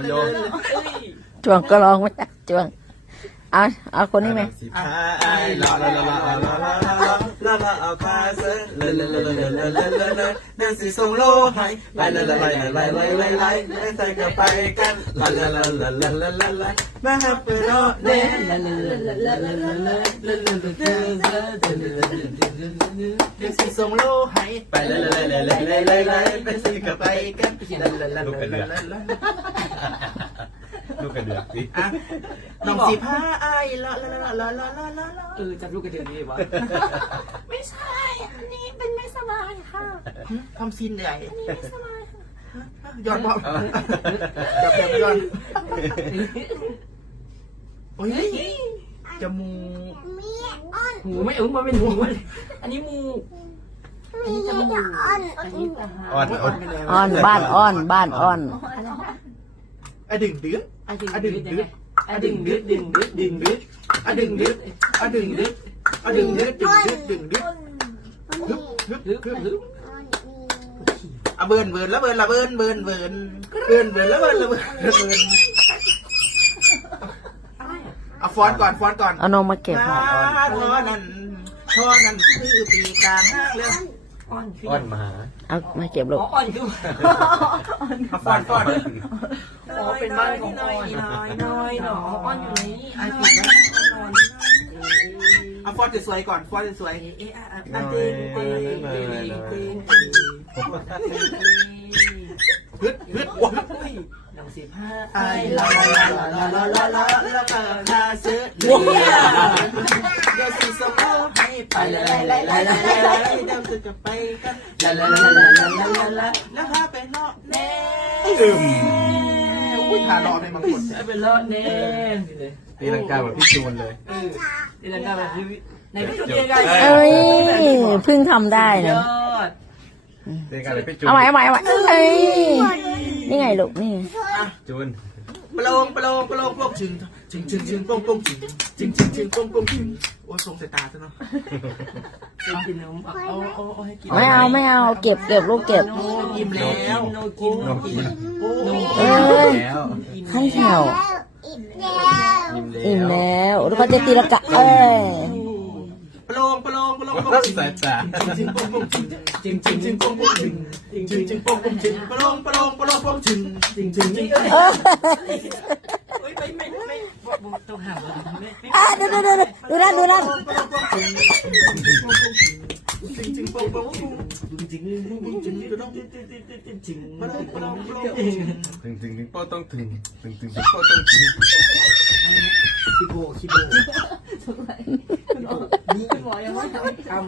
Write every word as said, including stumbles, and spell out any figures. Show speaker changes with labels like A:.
A: โย
B: จวงก็ร้องไม่ได้จวงเอาเอาคนนี้ไหม
A: สิพาไอ้ลาลาลาลาลาลาลาลาลาเอาพาเส้นเลเลเลเลเลเลเลเลเดินสิส่งโลให้ไล่ไล่ไล่ไล่ไล่ไล่ไล่ไล่ใส่กันไปกันลาลาลาลาลาลาลาลามาฮับเปโรเน่ลาลาลาลาลาลาลาลาลาลาเดินสิส่งโลให้ไปไล่ไล่ไล่ไล่ไล่ไล่ไล่ไปใส่กันไปกันลาลาลาลาลาลาลูกกระเดือกสิน้องสิพาไอ้ละละละละละละละละ
C: เออจับลูกกระเดือกนี่วะ
D: ไม่ใช่อันนี้เป็นไม่สบายค่ะ
A: ทำซินใหญ่
D: อันนี้ไม่สบายค่ะ
A: ย้อนบอกจับแบบย้อนโอ้ยจมูก
C: หูไม่เอึ้งมาเป็นหูอันนี้มูอันนี้จมูกอันนี้ตา
B: อ้อนอ้อนบ้านอ้อนบ้านอ้อน
A: อะดึงดึง
C: อะดึงดึงอะดึงดึงดึงดึงดึงดึง
A: อะดึงดึงอะดึงดึงอะดึงดึงดึงดึงดึงดึงฮึบฮึบฮึบฮึบอะเบิร์นเบิร์นแล้วเบิร์นละเบิร์นเบิร์นเบิร์นเบิร์นเบิร์นแล้วเบิร์นละเบิร์นเบิร์นเอาฟอนก่อนฟอนก่อน
B: เอานมมาเก็บ
A: ท่อนั้นท่อนั้นคือปีกลางห้างเลย
C: อ้อน
A: อ้อนมา
B: เอามาเก็บลูก
C: อ้อนคือ
A: เอาฟอนฟอน
C: อ๋อเป็นบ้านของอ้อนน้อยน้อยหนออ้อนอยู่นี่ไอ้ผิดนะนอน
A: เอาฟอนสวยก่อนฟอนสวย
C: เอ๊ะอ่ะอ่ะเต้นเต้นเต้นเต้น
A: ฮึดฮึดว้า
C: หนังสิบห้า
A: ไอ้ลาลาลาลาลาลาลาเปิดหน้าเสื้อเดี๋ยวสิส่งเอาให้ไปไล่ไล่ไล่ไล่ไล่เดี๋ยวจะจะไปกันลาลาลาลาลาลาลาลาแล้วพาไปเลาะแน่อึมอุ้ยพาเลาะในมังคุด
C: ไปเลาะแน่
A: ตีลังกาแบบพี่จูนเลย
C: ตีลังกาแบบพี่ในพี่จูนตีลังกา
B: เอ้ยเพิ่งทำได้นะเอาไว้เอาไว้เอาไว้เอ้ยนี่ไงลูกนี่
A: จูนปลงปลงปลงปลงจึงจึงจึงจึงปลงปลงจึงจึงจึงจึงปลงปลงจึงโอ้ยทรงสายตาซะเนาะ
C: กินนมเอาเอาเอาให้กิน
B: ไม่เอาไม่เอาเก็บเก็บลูกเก็บ
A: อิ่มแล้ว
C: โนกินโนกิน
B: เอ้ยขั้นแถวอิ่มแล้วแล้วก็จะตีละกะเอ้ย
A: ปลงปลงปลงปลงสายตาจึงปลงปลงจึงจึงจึงจึงปลงปลงจึงจึงจึงปลงปลงจึงปลงปลงปลงปลงจึงจึงจึงจึง
C: เฮ้ยไม่ไม่ไม่ต้องหาเลย
B: อ่ะดูดูดูดูนั่นดูนั่น
A: จึงจึงปลงปลงจึงจึงจึงก็ต้องจึงจึงจึงจึงจึงปลงปลงปลงจึงจึงจึงปลงต้องถึงจึงจึงจึงปลงต้องถึงคิโบคิโบ
C: นี่คุณหมอยังไม่ทำ